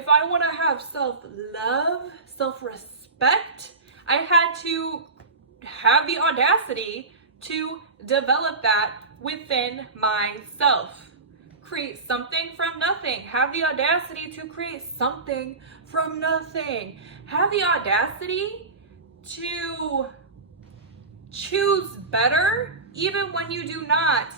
if I want to have self-love, self-respect, I had to have the audacity to develop that within myself. Create something from nothing. Have the audacity to create something from nothing. Have the audacity to choose better even when you do not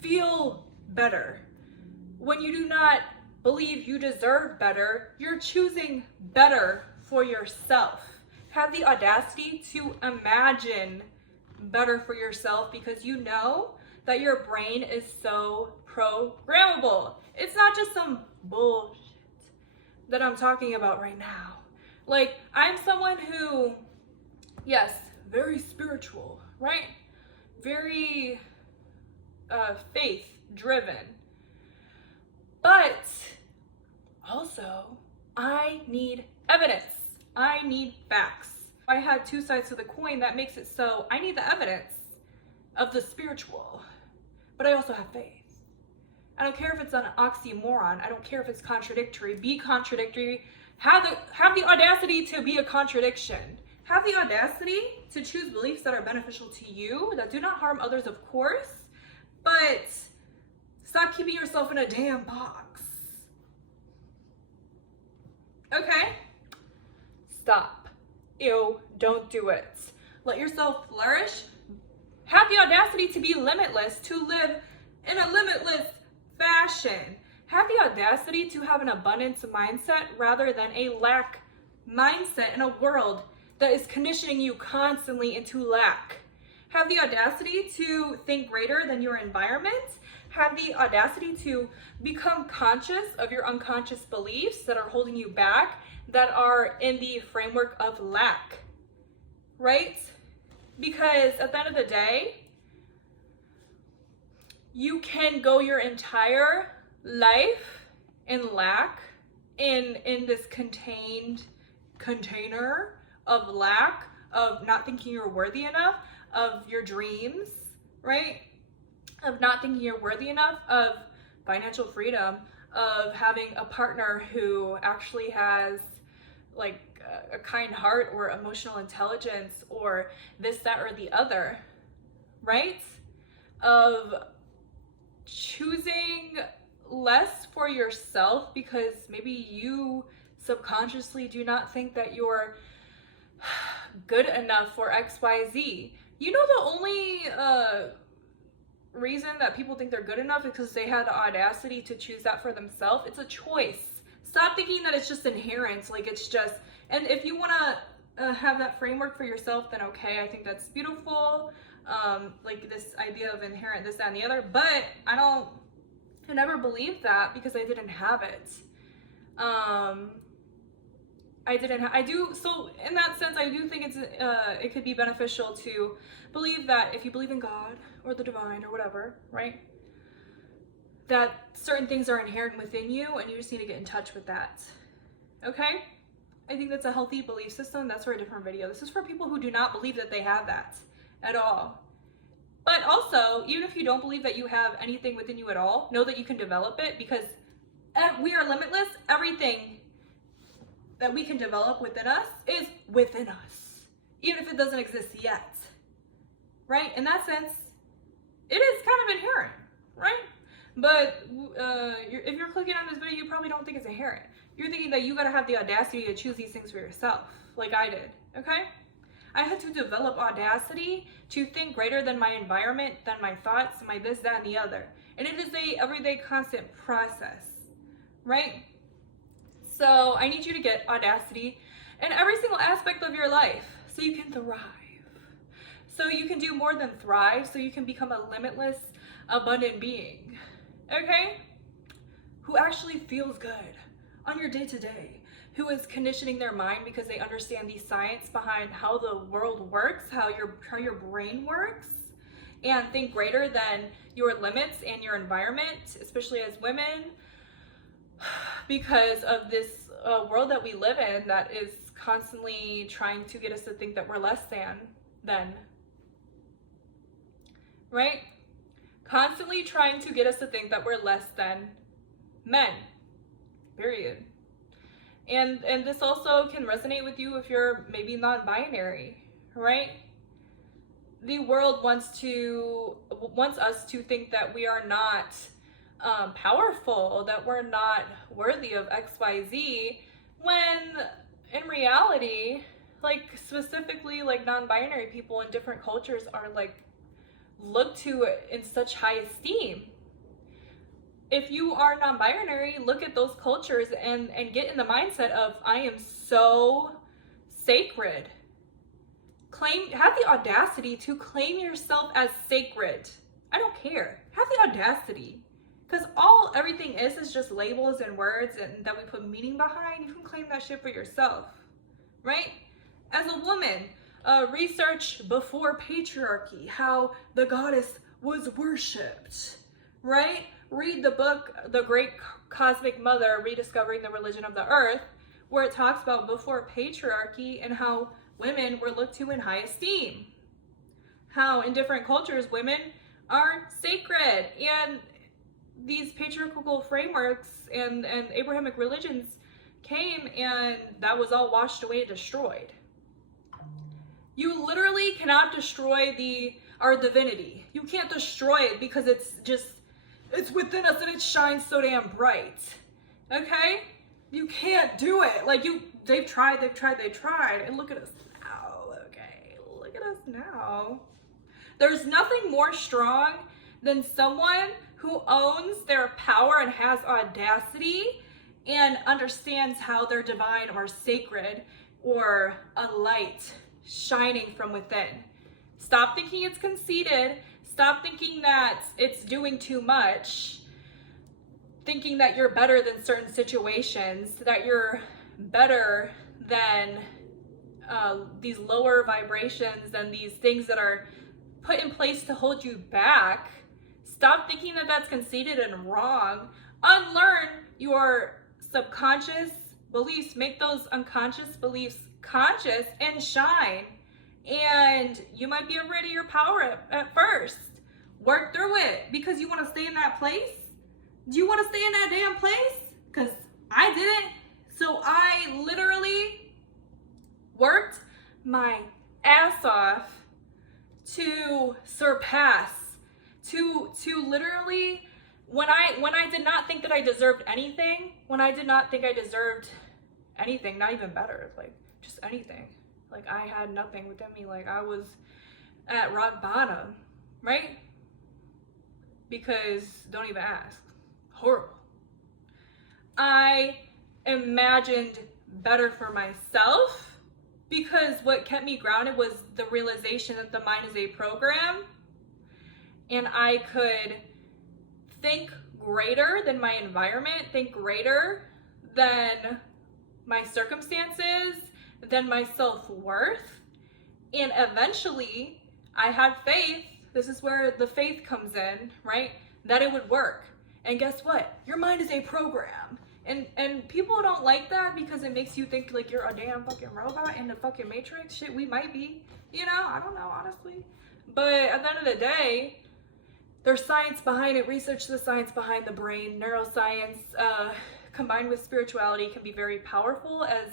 feel better. When you do not believe you deserve better, you're choosing better for yourself. Have the audacity to imagine better for yourself because you know that your brain is so programmable. It's not just some bullshit that I'm talking about right now. Like, I'm someone who, yes, very spiritual, right? Very faith driven. But also, I need evidence. I need facts. I had two sides to the coin. That makes it so I need the evidence of the spiritual, but I also have faith. I don't care if it's an oxymoron. I don't care if it's contradictory. Be contradictory. Have the audacity to be a contradiction. Have the audacity to choose beliefs that are beneficial to you, that do not harm others, of course, but stop keeping yourself in a damn box. Okay? Stop. Ew, don't do it. Let yourself flourish. Have the audacity to be limitless, to live in a limitless fashion. Have the audacity to have an abundance mindset rather than a lack mindset in a world that is conditioning you constantly into lack. Have the audacity to think greater than your environment. Have the audacity to become conscious of your unconscious beliefs that are holding you back, that are in the framework of lack, right? Because at the end of the day, you can go your entire life in lack, in this contained container of lack, of not thinking you're worthy enough, of your dreams, right? Of not thinking you're worthy enough, of financial freedom, of having a partner who actually has like a kind heart or emotional intelligence or this, that, or the other, right? Of choosing less for yourself because maybe you subconsciously do not think that you're good enough for XYZ. You know, the only reason that people think they're good enough is because they had the audacity to choose that for themselves. It's a choice. Stop thinking that it's just inherent, like it's just, and if you want to have that framework for yourself, then okay, I think that's beautiful. Like this idea of inherent this, that, and the other, but I never believed that because I didn't have it. So in that sense, I do think it could be beneficial to believe that if you believe in God or the divine or whatever, right? That certain things are inherent within you and you just need to get in touch with that. Okay? I think that's a healthy belief system. That's for a different video. This is for people who do not believe that they have that at all. But also, even if you don't believe that you have anything within you at all, know that you can develop it because we are limitless. Everything that we can develop within us is within us, even if it doesn't exist yet, right? In that sense, it is kind of inherent, right? But if you're clicking on this video, you probably don't think it's inherent. You're thinking that you gotta have the audacity to choose these things for yourself, like I did, okay? I had to develop audacity to think greater than my environment, than my thoughts, my this, that, and the other. And it is a everyday constant process, right? So I need you to get audacity in every single aspect of your life so you can thrive. So you can do more than thrive, so you can become a limitless, abundant being, okay? Who actually feels good on your day-to-day, who is conditioning their mind because they understand the science behind how the world works, how your brain works, and think greater than your limits and your environment, especially as women, because of this world that we live in that is constantly trying to get us to think that we're less than, right? Constantly trying to get us to think that we're less than men, period. And this also can resonate with you if you're maybe non-binary, right? The world wants us to think that we are not powerful, that we're not worthy of XYZ, when in reality, like specifically like non-binary people in different cultures are like looked to in such high esteem. If you are non-binary, look at those cultures and get in the mindset of, I am so sacred. Have the audacity to claim yourself as sacred. I don't care. Have the audacity. Because everything is just labels and words and that we put meaning behind. You can claim that shit for yourself, right? As a woman, research before patriarchy, how the goddess was worshipped, right? Read the book, The Great Cosmic Mother, Rediscovering the Religion of the Earth, where it talks about before patriarchy and how women were looked to in high esteem. How in different cultures, women are sacred. And these patriarchal frameworks and Abrahamic religions came and that was all washed away, destroyed. You literally cannot destroy our divinity. You can't destroy it because it's within us and it shines so damn bright. Okay? You can't do it. Like they've tried, and look at us now. Okay, look at us now. There's nothing more strong than someone who owns their power and has audacity and understands how they're divine or sacred or a light shining from within. Stop thinking it's conceited. Stop thinking that it's doing too much. Thinking that you're better than certain situations, that you're better than these lower vibrations and these things that are put in place to hold you back. Stop thinking that that's conceited and wrong. Unlearn your subconscious beliefs. Make those unconscious beliefs conscious and shine. And you might be afraid of your power at first. Work through it because you want to stay in that place. Do you want to stay in that damn place? Because I didn't. So I literally worked my ass off to surpass, to literally, when I did not think that I deserved anything, when I did not think I deserved anything, not even better, like just anything. Like I had nothing within me, like I was at rock bottom, right? Because don't even ask. Horrible. I imagined better for myself because what kept me grounded was the realization that the mind is a program and I could think greater than my environment, think greater than my circumstances, than my self-worth. And eventually I had faith. This is where the faith comes in, right? That it would work. And guess what? Your mind is a program. And people don't like that because it makes you think like you're a damn fucking robot in the fucking Matrix. Shit, we might be. You know, I don't know, honestly. But at the end of the day, there's science behind it. Research the science behind the brain. Neuroscience combined with spirituality can be very powerful as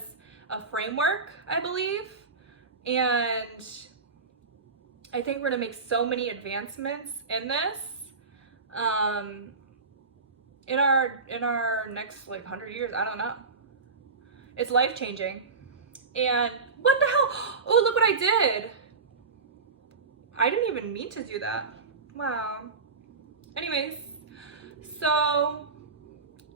a framework, I believe. And I think we're gonna make so many advancements in this. In our next like 100 years, I don't know. It's life-changing. And what the hell? Oh, look what I did. I didn't even mean to do that. Wow. Anyways, so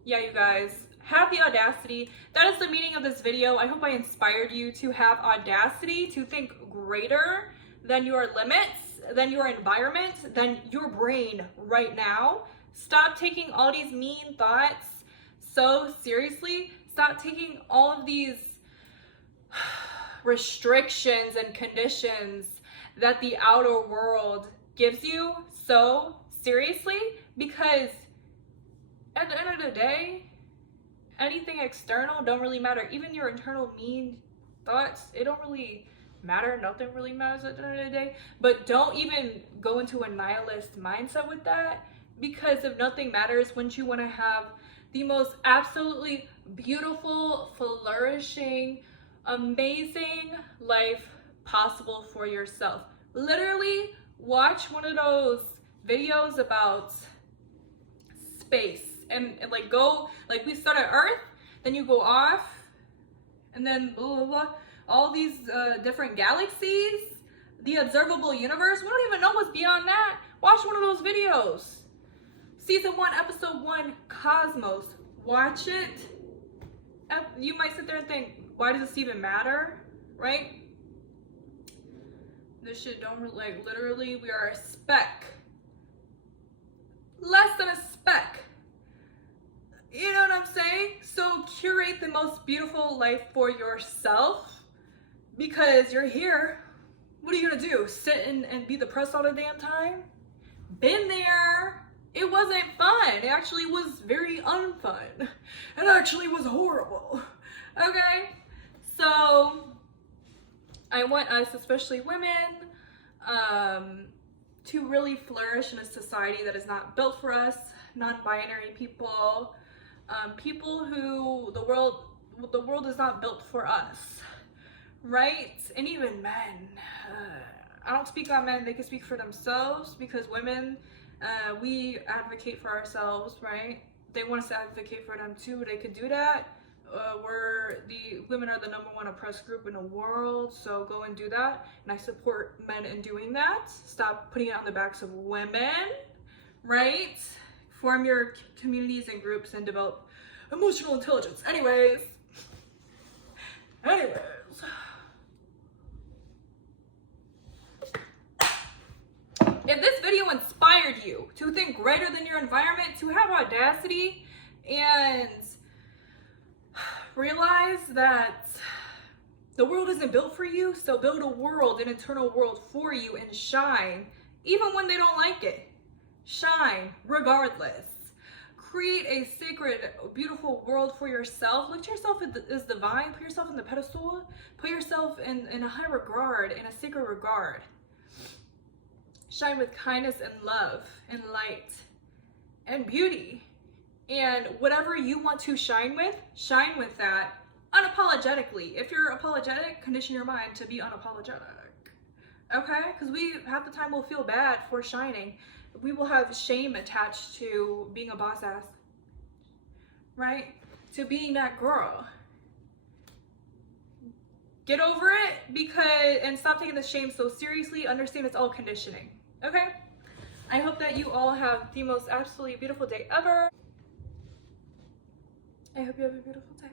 yeah, you guys, have the audacity. That is the meaning of this video. I hope I inspired you to have audacity, to think greater than your limits, than your environment, than your brain right now. Stop taking all these mean thoughts so seriously. Stop taking all of these restrictions and conditions that the outer world gives you so seriously, because at the end of the day, anything external don't really matter. Even your internal mean thoughts, it don't really matter. Nothing really matters at the end of the day. But don't even go into a nihilist mindset with that, because if nothing matters, wouldn't you want to have the most absolutely beautiful, flourishing, amazing life possible for yourself. Literally, watch one of those videos about space and like go, like we start at Earth, then you go off, and then blah, blah, blah, all these different galaxies, the observable universe. We don't even know what's beyond that. Watch one of those videos. Season 1, episode 1, Cosmos. Watch it. You might sit there and think, why does this even matter? Right? This shit don't, like, literally, we are a speck. Less than a speck. You know what I'm saying? So curate the most beautiful life for yourself, because you're here. What are you gonna do? Sit and be depressed all the damn time? Been there. It wasn't fun. It actually was very unfun. It actually was horrible. Okay? So I want us, especially women, to really flourish in a society that is not built for us, non-binary people, people who the world is not built for us, right? And even men. I don't speak on men, they can speak for themselves, because women, we advocate for ourselves, right? They want us to advocate for them too. They could do that. Women are the #1 oppressed group in the world, so go and do that. And I support men in doing that. Stop putting it on the backs of women, right? Form your communities and groups and develop emotional intelligence. Anyways. If this video inspired you to think greater than your environment, to have audacity and realize that the world isn't built for you, so build a world, an eternal world for you, and shine, even when they don't like it. Shine regardless. Create a sacred, beautiful world for yourself. Look to yourself as divine. Put yourself in the pedestal. Put yourself in a high regard, in a sacred regard. Shine with kindness and love and light and beauty. And whatever you want to shine with that unapologetically. If you're apologetic, condition your mind to be unapologetic. Okay? Because we, half the time, will feel bad for shining. We will have shame attached to being a boss ass. Right? To being that girl. Get over it, and stop taking the shame so seriously. Understand it's all conditioning. Okay? I hope that you all have the most absolutely beautiful day ever. I hope you have a beautiful day.